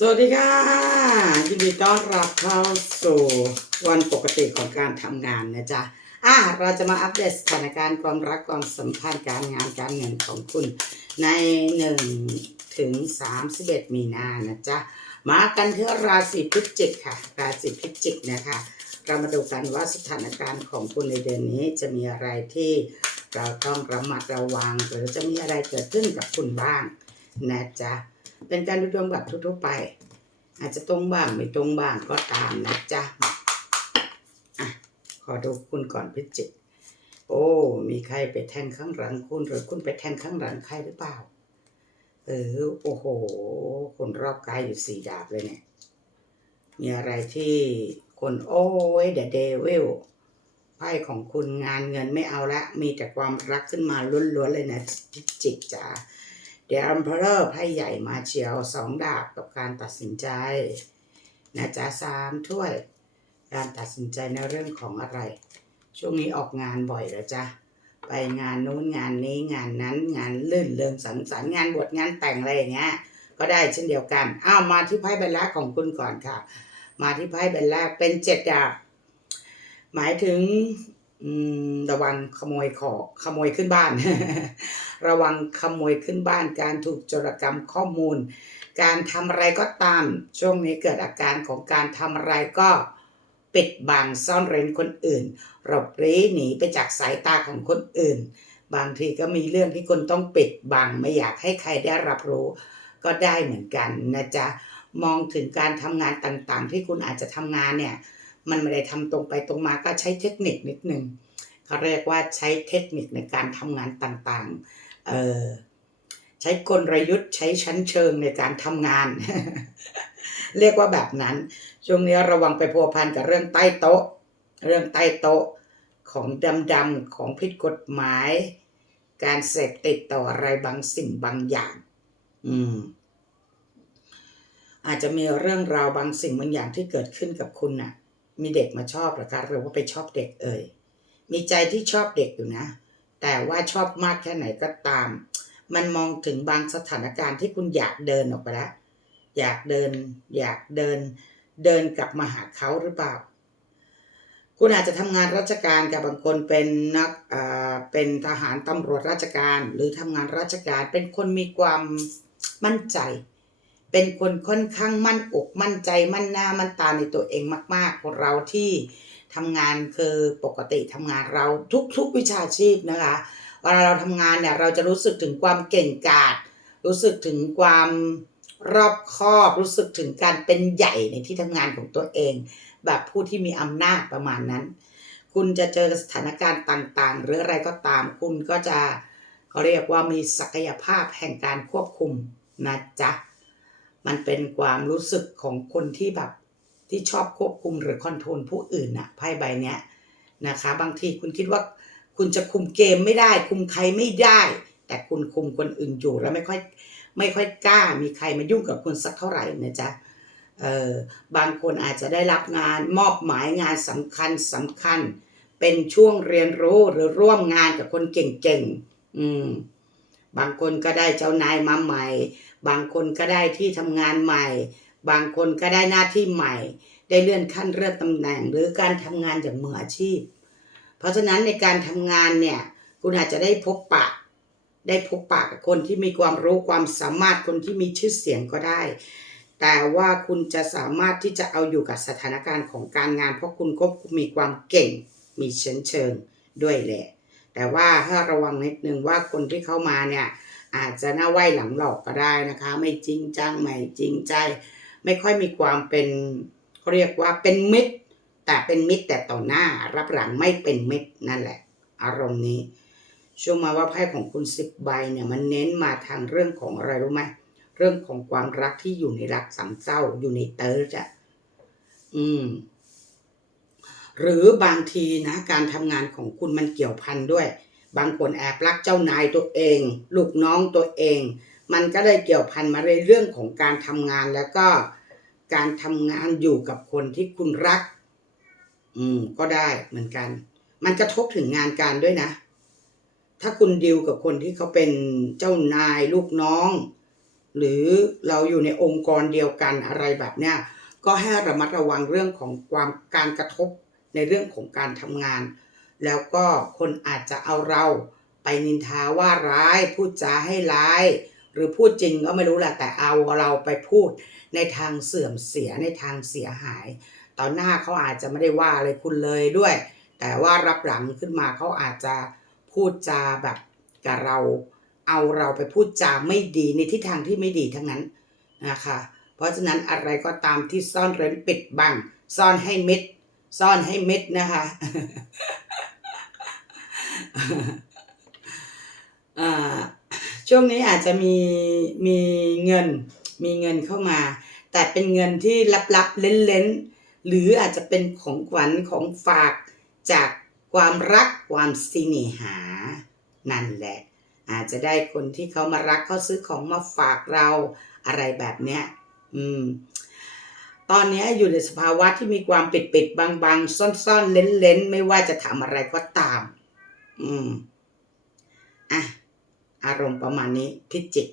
สวัสดีค่ะยินดีต้อนรับเข้าสู่วันปกติของการทำงานนะจ๊ะอะเราจะมาอัปเดตสถานการณ์ความรักความสัมพันธ์การงานการเงินของคุณ ใน1ถึง31มีนานะจ๊ะมากันที่ราศีพิจิกค่ะ ราศีพิจิกนะคะเรามาดูกันว่าสถานการณ์ของคุณในเดือนนี้จะมีอะไรที่เราต้องระมัดระวังหรือจะมีอะไรเกิดขึ้นกับคุณบ้างนะจ๊ะ เป็นการดูดวงแบบทั่วๆไป อาจจะตรงบ้างไม่ตรงบ้างก็ตามนะจ๊ะอะขอดูคุณก่อนพิจิตรโอ้ มีใครไปแทงข้างหลังคุณหรือคุณไปแทงข้างหลังใครหรือเปล่า เออโอ้โห คนรอบกายอยู่สี่ดาบเลยเนี่ย มีอะไรที่คนโอ้ยเดเดวิลไพ่ของคุณงานเงินไม่เอาละ มีแต่ความรักขึ้นมาล้วนๆเลยนะพิจิกจ๋า เดี๋ยวอัมเพลอร์ไพ่ใหญ่มาเชียวสองดาบกับการตัดสินใจนะจ๊ะสามถ้วย การตัดสินใจในเรื่องของอะไร ช่วงนี้ออกงานบ่อยแล้วจ้ะไปงานนู้นงานนี้งานนั้นงานลื่นเริงสังสรรค์งานบวชงานแต่งอะไรอย่างเงี้ยก็ได้เช่นเดียวกันอ้าวมาที่ไพ่ใบแรกของคุณก่อนค่ะ มาที่ไพ่ใบแรกเป็นเจ็ดดาบหมายถึง ระวังขโมยของขโมยขึ้นบ้าน ระวังขโมยขึ้นบ้าน การถูกโจรกรรมข้อมูล การทำอะไรก็ตาม ช่วงนี้เกิดอาการของการทำอะไรก็ปิดบังซ่อนเร้นคนอื่นหลบหลีหนีไปจากสายตาของคนอื่น บางทีก็มีเรื่องที่คนต้องปิดบังไม่อยากให้ใครได้รับรู้ ก็ได้เหมือนกันนะจ๊ะมองถึงการทำงานต่างๆ ที่คุณอาจจะทำงานเนี่ย มันไม่ได้ทำตรงไปตรงมาก็ใช้เทคนิคนิดนึงเขาเรียกว่าใช้เทคนิคในการทำงานต่างๆเออใช้กลยุทธ์ใช้ชั้นเชิงในการทำงาน เรียกว่าแบบนั้น ช่วงนี้ระวังไปพัวพันกับเรื่องใต้โต๊ะ เรื่องใต้โต๊ะของดำๆของผิดกฎหมาย การเสพติดต่ออะไรบางสิ่งบางอย่าง อืม อาจจะมีเรื่องราวบางสิ่งบางอย่างที่เกิดขึ้นกับคุณน่ะ มีเด็กมาชอบหรือคะหรือว่าไปชอบเด็กเอ่ยมีใจที่ชอบเด็กอยู่นะ แต่ว่าชอบมากแค่ไหนก็ตาม มันมองถึงบางสถานการณ์ที่คุณอยากเดินออกไปแล้วอยากเดิน อยากเดิน เดินกลับมาหาเขาหรือเปล่า คุณอาจจะทำงานราชการกับบางคนเป็นนักอ่าเป็นทหารตำรวจราชการ หรือทำงานราชการเป็นคนมีความมั่นใจ เป็นคนค่อนข้างมั่นอกมั่นใจมั่นหน้ามั่นตาในตัวเองมากๆคนเราที่ทำงานคือปกติทำงานเราทุกๆวิชาชีพนะคะเวลาเราทำงานเนี่ยเราจะรู้สึกถึงความเก่งกาจรู้สึกถึงความรอบคอบรู้สึกถึงการเป็นใหญ่ในที่ทำงานของตัวเอง แบบผู้ที่มีอำนาจประมาณนั้น คุณจะเจอสถานการณ์ต่างๆ หรืออะไรก็ตาม คุณก็จะเขาเรียกว่ามีศักยภาพแห่งการควบคุมนะจ๊ะ มันเป็นความรู้สึกของคนที่แบบที่ชอบควบคุมหรือคอนโทรลผู้อื่นน่ะไพ่ใบเนี้ยนะคะ บางทีคุณคิดว่าคุณจะคุมเกมไม่ได้ คุมใครไม่ได้ แต่คุณคุมคนอื่นอยู่แล้วไม่ค่อยไม่ค่อยกล้ามีใครมายุ่งกับคุณสักเท่าไหร่นะจ๊ะเออบางคนอาจจะได้รับงานมอบหมายงานสำคัญสำคัญ เป็นช่วงเรียนรู้หรือร่วมงานกับคนเก่งๆอืมบางคนก็ได้เจ้านายมาใหม่ บางคนก็ได้ที่ทำงานใหม่ บางคนก็ได้หน้าที่ใหม่ ได้เลื่อนขั้นเลื่อนตำแหน่ง หรือการทำงานอย่างมืออาชีพ เพราะฉะนั้นในการทำงานเนี่ยคุณอาจจะได้พบปะ ได้พบปะกับคนที่มีความรู้ความสามารถคนที่มีชื่อเสียงก็ได้ แต่ว่าคุณจะสามารถที่จะเอาอยู่กับสถานการณ์ของการงาน เพราะคุณก็มีความเก่ง มีเชิญเชิงด้วยแหละ แต่ว่าให้ระวังนิดนึงว่าคนที่เข้ามาเนี่ย อาจจะหน้าไหวหลังหลอกก็ได้นะคะ ไม่จริงจังไม่จริงใจ ไม่ค่อยมีความเป็นเขาเรียกว่าเป็นมิตร แต่เป็นมิตรแต่ต่อหน้ารับหลังไม่เป็นมิตรนั่นแหละ อารมณ์นี้ช่วงมาว่าไพ่ของคุณสิบใบเนี่ยมันเน้นมาทางเรื่องของอะไรรู้ไหมเรื่องของความรักที่อยู่ในรักสามเศร้าอยู่ในเติร์ดอะอืม หรือบางทีนะ การทำงานของคุณมันเกี่ยวพันด้วย บางคนแอบรักเจ้านายตัวเอง ลูกน้องตัวเอง มันก็เลยเกี่ยวพันมาในเรื่องของการทำงานแล้วก็การทำงานอยู่กับคนที่คุณรัก อืม ก็ได้เหมือนกัน มันกระทบถึงงานการด้วยนะ ถ้าคุณดิวกับคนที่เขาเป็นเจ้านายลูกน้อง หรือเราอยู่ในองค์กรเดียวกันอะไรแบบเนี้ยก็ให้ระมัดระวังเรื่องของความการกระทบในเรื่องของการทำงาน แล้วก็คนอาจจะเอาเราไปนินทาว่าร้าย พูดจาให้ร้าย หรือพูดจริงก็ไม่รู้แหละแต่เอาเราไปพูดในทางเสื่อมเสียในทางเสียหาย ตอนหน้าเขาอาจจะไม่ได้ว่าอะไรคุณเลยด้วย แต่ว่ารับหลังขึ้นมาเขาอาจจะพูดจาแบบกับเรา เอาเราไปพูดจาไม่ดีในทิศทางที่ไม่ดีทั้งนั้นนะคะ เพราะฉะนั้นอะไรก็ตามที่ซ่อนเร้นปิดบังซ่อนให้มิดซ่อนให้มิดนะคะ ช่วงนี้อาจจะมีมีเงินมีเงินเข้ามา แต่เป็นเงินที่ลับๆเล้นๆ หรืออาจจะเป็นของขวัญของฝากจากความรักความสิเนหา นั่นแหละ อาจจะได้คนที่เขามารักเขาซื้อของมาฝากเราอะไรแบบเนี้ยอืมตอนนี้อยู่ในสภาวะที่มีความปิดปิดบางบางซ่อนซ่อนเล้นเล้นไม่ว่าจะทำอะไรก็ตาม อืม อะ อารมณ์ประมาณนี้พิจิก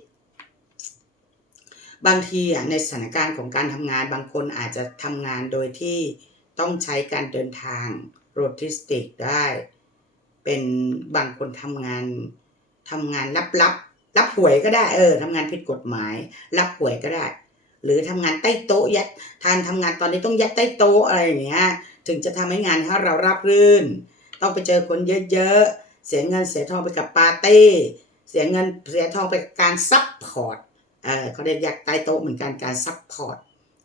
บางทีอะในสถานการณ์ของการทำงานบางคนอาจจะทำงานโดยที่ต้องใช้การเดินทางโรติสติกได้ เป็นบางคนทำงานทำงานลับๆรับรับหวยก็ได้เออทำงานผิดกฎหมาย รับหวยก็ได้ หรือทำงานใต้โต๊ะยัดทานทำงานตอนนี้ต้องยัดใต้โต๊ะอะไรอย่างเงี้ย ถึงจะทำให้งานให้เราราบรื่น ต้องไปเจอคนเยอะๆ เสียเงินเสียทองไปกับปาร์ตี้ เสียเงินเสียทองไปการซัพพอร์ตเออเขาเรียกยักใต้โต๊ะเหมือนกันการซัพพอร์ต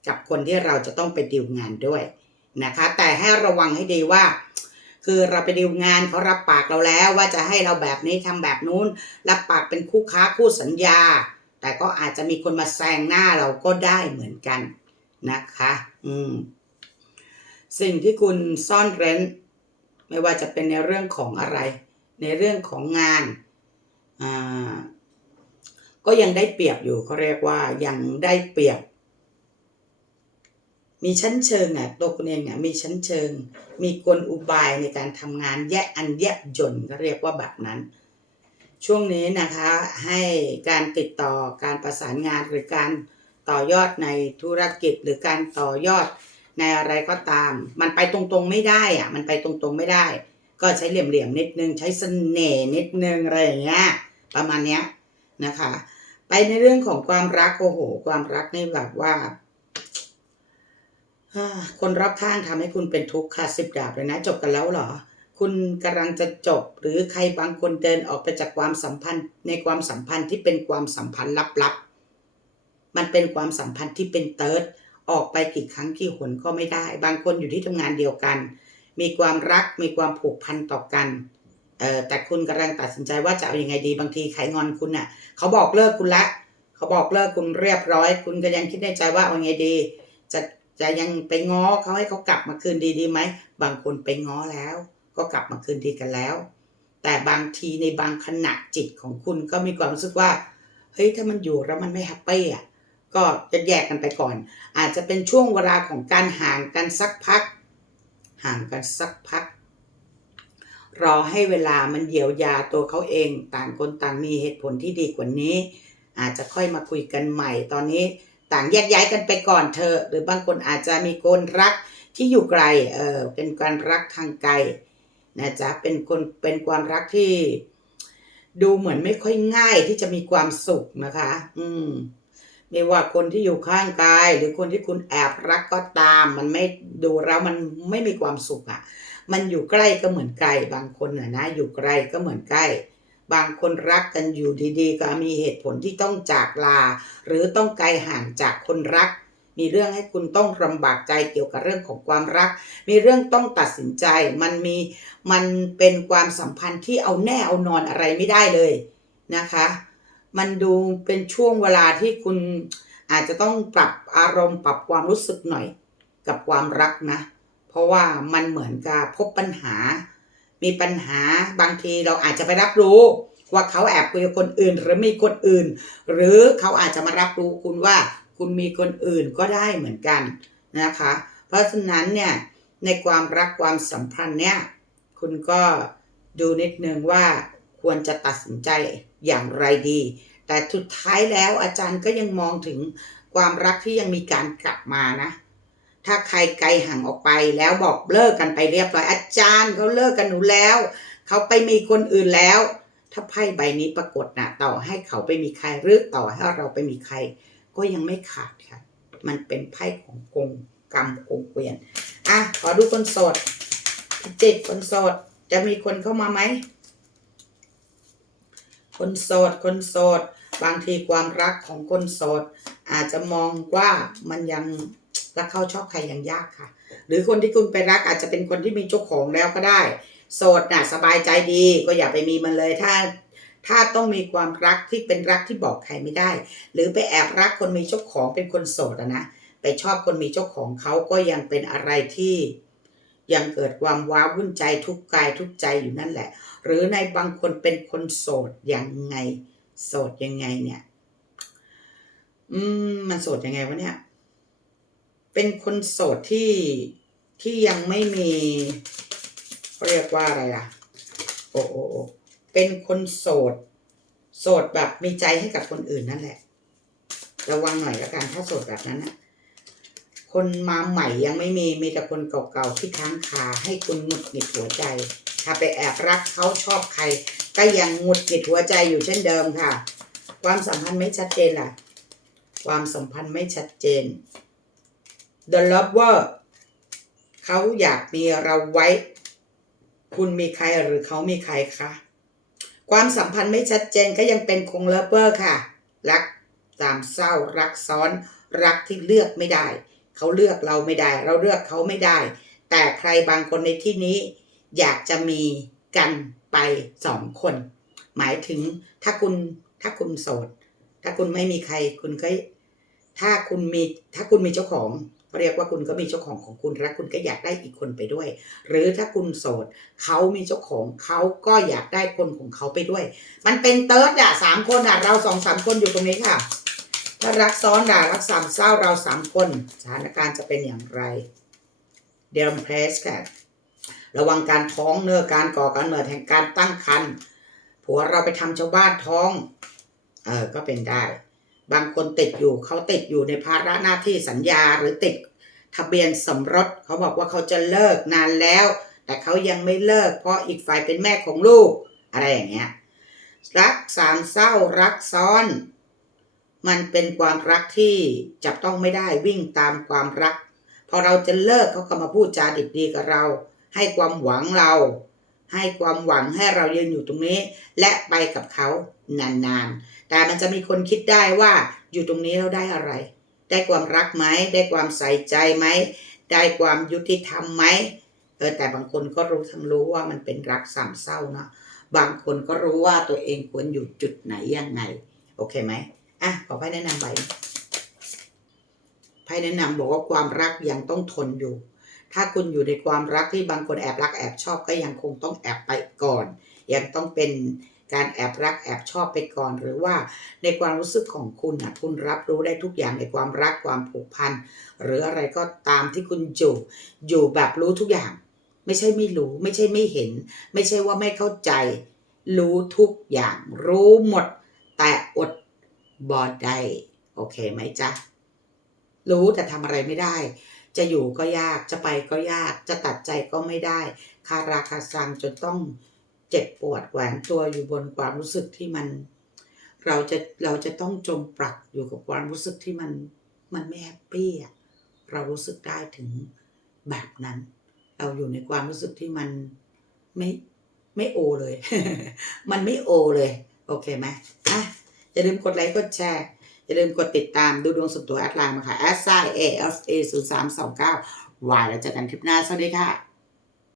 กับคนที่เราจะต้องไปดีลงานด้วยนะคะ แต่ให้ระวังให้ดีว่า คือเราไปดีลงานเขารับปากเราแล้วว่าจะให้เราแบบนี้ทำแบบนู้น รับปากเป็นคู่ค้าคู่สัญญา แต่ก็อาจจะมีคนมาแซงหน้าเราก็ได้เหมือนกันนะคะ อืม สิ่งที่คุณซ่อนเร้น ไม่ว่าจะเป็นในเรื่องของอะไร ในเรื่องของงานอ่าก็ยังได้เปรียบอยู่เขาเรียกว่ายังได้เปรียบ มีชั้นเชิงอะตัวคุณเองอะมีชั้นเชิง มีกลอุบายในการทำงานแยกอันแยบยนก็เรียกว่าแบบนั้น ช่วงนี้นะคะให้การติดต่อการประสานงานหรือการต่อยอดในธุรกิจหรือการต่อยอด ในอะไรก็ตาม มันไปตรงๆไม่ได้อะมันไปตรงๆไม่ได้ ก็ใช้เหลี่ยมๆนิดนึง ใช้เสน่ห์นิดนึงอะไรอย่างเงี้ยประมาณเนี้ยนะคะ ไปในเรื่องของความรักโอ้โห ความรักนี่แบบว่าอ่าคนรอบข้างทำให้คุณเป็นทุกข์ค่ะสิบดาบเลยนะ จบกันแล้วเหรอ คุณกำลังจะจบ หรือใครบางคนเดินออกไปจากความสัมพันธ์ ในความสัมพันธ์ที่เป็นความสัมพันธ์ลับๆมันเป็นความสัมพันธ์ที่เป็นเติร์ด ออกไปกี่ครั้งกี่หนก็ไม่ได้ บางคนอยู่ที่ทำงานเดียวกัน มีความรักมีความผูกพันต่อกันเออแต่คุณกำลังตัดสินใจว่าจะเอาอยัางไงดีบางทีใครงอนคุณน่ะ เขาบอกเลิกคุณละ เขาบอกเลิกคุณเรียบร้อย คุณก็ยังคิดในใจว่าเอาไงดี จะจะยังไปง้อเขาให้เขากลับมาคืนดีดีไหมบางคนไปง้อแล้ว ก็กลับมาคืนดีกันแล้ว แต่บางทีในบางขณะจิตของคุณก็มีความรู้สึกว่าเฮ้ยถ้ามันอยู่แล้วมันไม่แฮปปี้อะ ก็จะแยกกันไปก่อน อาจจะเป็นช่วงเวลาของการห่างกันสักพัก ห่างกันสักพัก รอให้เวลามันเยียวยาตัวเขาเอง ต่างคนต่างมีเหตุผลที่ดีกว่านี้ อาจจะค่อยมาคุยกันใหม่ ตอนนี้ต่างแยกย้ายกันไปก่อนเธอ หรือบางคนอาจจะมีคนรักที่อยู่ไกล เออเป็นการรักทางไกลนะจ๊ะ เป็นคนเป็นความรักที่ ดูเหมือนไม่ค่อยง่ายที่จะมีความสุขนะคะ อืม ไม่ว่าคนที่อยู่ข้างกาย หรือคนที่คุณแอบรักก็ตาม มันไม่ดูแล้วมันไม่มีความสุขอะ่ะ มันอยู่ใกล้ก็เหมือนไกลบางคนนะนะอยู่ไกลก็เหมือนใกล้ บางคนรักกันอยู่ดีๆ ก็มีเหตุผลที่ต้องจากลา หรือต้องไกลห่างจากคนรัก มีเรื่องให้คุณต้องลำบากใจเกี่ยวกับเรื่องของความรัก มีเรื่องต้องตัดสินใจ มันมีมันเป็นความสัมพันธ์ที่เอาแน่เอานอนอะไรไม่ได้เลยนะคะ มันดูเป็นช่วงเวลาที่คุณอาจจะต้องปรับอารมณ์ปรับความรู้สึกหน่อยกับความรักนะ เพราะว่ามันเหมือนกับพบปัญหา มีปัญหาบางทีเราอาจจะไปรับรู้ ว่าเขาแอบคุยกับคนอื่น หรือมีคนอื่น หรือเขาอาจจะมารับรู้คุณว่าคุณมีคนอื่นก็ได้เหมือนกันนะคะ เพราะฉะนั้นเนี่ยในความรักความสัมพันธ์เนี่ยคุณก็ดูนิดนึงว่า ควรจะตัดสินใจอย่างไรดี แต่สุดท้ายแล้วอาจารย์ก็ยังมองถึงความรักที่ยังมีการกลับมานะ ถ้าใครไกลห่างออกไปแล้วบอกเลิกกันไปเรียบร้อยอาจารย์เขาเลิกกันหนูแล้ว เขาไปมีคนอื่นแล้ว ถ้าไพ่ใบนี้ปรากฏนะต่อให้เขาไปมีใครหรือต่อให้เราไปมีใคร ก็ยังไม่ขาดค่ะ มันเป็นไพ่ของกงกรรมกงเกวียนอะขอดูคนโสดพิจิกคนโสดจะมีคนเข้ามาไหม คนโสด คนโสด บางทีความรักของคนโสด อาจจะมองว่ามันยังรักเข้าชอบใครยังยากค่ะ หรือคนที่คุณไปรักอาจจะเป็นคนที่มีเจ้าของแล้วก็ได้ โสดน่ะสบายใจดีก็อย่าไปมีมันเลยถ้าถ้าต้องมีความรักที่เป็นรักที่บอกใครไม่ได้ หรือไปแอบรักคนมีเจ้าของเป็นคนโสดนะ ไปชอบคนมีเจ้าของเขาก็ยังเป็นอะไรที่ ยังเกิดความว้าวุ่นใจทุกกายทุกใจอยู่นั่นแหละ หรือในบางคนเป็นคนโสดยังไง โสดยังไงเนี่ย อืม มันโสดยังไงวะเนี่ย เป็นคนโสดที่ที่ยังไม่มีเรียกว่าอะไรล่ะ โอโอ้โอ้เป็นคนโสด โสดแบบมีใจให้กับคนอื่นนั่นแหละ ระวังหน่อยละกันถ้าโสดแบบนั้นนะ คนมาใหม่ยังไม่มีมีแต่คนเก่าๆที่ค้างคาให้คุณหงุดหงิดหัวใจ ถ้าไปแอบรักเขาชอบใคร ก็ยังหงุดหงิดหัวใจอยู่เช่นเดิมค่ะ ความสัมพันธ์ไม่ชัดเจนล่ะ ความสัมพันธ์ไม่ชัดเจน The lover เขาอยากมีเราไว้ คุณมีใครหรือเขามีใครคะความสัมพันธ์ไม่ชัดเจนก็ยังเป็นคงเลเวอร์ค่ะ รักตามเศร้ารักซ้อน รักที่เลือกไม่ได้ เขาเลือกเราไม่ได้ เราเลือกเขาไม่ได้ แต่ใครบางคนในที่นี้อยากจะมีกันไปสองคน หมายถึงถ้าคุณถ้าคุณโสด ถ้าคุณไม่มีใครคุณก็ถ้าคุณมีถ้าคุณมีเจ้าของเรียกว่าคุณก็มีเจ้าของของคุณและคุณก็อยากได้อีกคนไปด้วย หรือถ้าคุณโสดเขามีเจ้าของเขาก็อยากได้คนของเขาไปด้วย มันเป็นเติร์ดอะสามคนอะเราสองสามคนอยู่ตรงนี้ค่ะ ถ้ารักซ้อนด่ารักสามเศร้าเราสามคนสถานการณ์จะเป็นอย่างไรเดลเพรสค่ะระวังการท้องเนื้อการก่อการเนิดแห่งการตั้งครรภ์ผัวเราไปทำชาวบ้านท้องเออก็เป็นได้ บางคนติดอยู่เขาติดอยู่ในภาระหน้าที่สัญญาหรือติดทะเบียนสมรสเขาบอกว่าเขาจะเลิกนานแล้ว แต่เขายังไม่เลิก เพราะอีกฝ่ายเป็นแม่ของลูก อะไรอย่างเงี้ยรักสามเศร้ารักซ้อน มันเป็นความรักที่จับต้องไม่ได้วิ่งตามความรัก พอเราจะเลิกเขาก็มาพูดจาดิบดีกับเรา ให้ความหวังเรา ให้ความหวังให้เรายืนอยู่ตรงนี้ และไปกับเขานานๆ แต่มันจะมีคนคิดได้ว่าอยู่ตรงนี้เราได้อะไร ได้ความรักไหมได้ความใส่ใจไหมได้ความยุติธรรมไหมเออแต่บางคนก็รู้ทั้งรู้ว่ามันเป็นรักสามเศร้าเนาะบางคนก็รู้ว่าตัวเองควรอยู่จุดไหนยังไง โอเคไหม อะขอไพ่แนะนำไปไพ่แนะนำบอกว่าความรักยังต้องทนอยู่ ถ้าคุณอยู่ในความรักที่บางคนแอบรักแอบชอบก็ยังคงต้องแอบไปก่อน ยังต้องเป็นการแอบรักแอบชอบไปก่อน หรือว่าในความรู้สึกของคุณนะคุณรับรู้ได้ทุกอย่างในความรักความผูกพันหรืออะไรก็ตามที่คุณอยู่ อยู่แบบรู้ทุกอย่าง ไม่ใช่ไม่รู้ ไม่ใช่ไม่เห็น ไม่ใช่ว่าไม่เข้าใจ รู้ทุกอย่าง รู้หมด แต่อด บอดได้ โอเคไหมจ๊ะ รู้แต่ทำอะไรไม่ได้ จะอยู่ก็ยากจะไปก็ยากจะตัดใจก็ไม่ได้ คาราคาซังจนต้องเจ็บปวดแหวนตัวอยู่บนความรู้สึกที่มัน เราจะเราจะต้องจมปลักอยู่กับความรู้สึกที่มันมันไม่แฮปปี้อะเรารู้สึกได้ถึงแบบนั้น เราอยู่ในความรู้สึกที่มันไม่ไม่โอเลย มันไม่โอเลย โอเคไหมอะ อย่าลืมกดไลค์กดแชร์ อย่าลืมกดติดตามดูดวงส่วนตัวแอดไลน์มาค่ะ s i a f a 0 3 2 9 y แล้วเจอกันคลิปหน้า สวัสดีค่ะ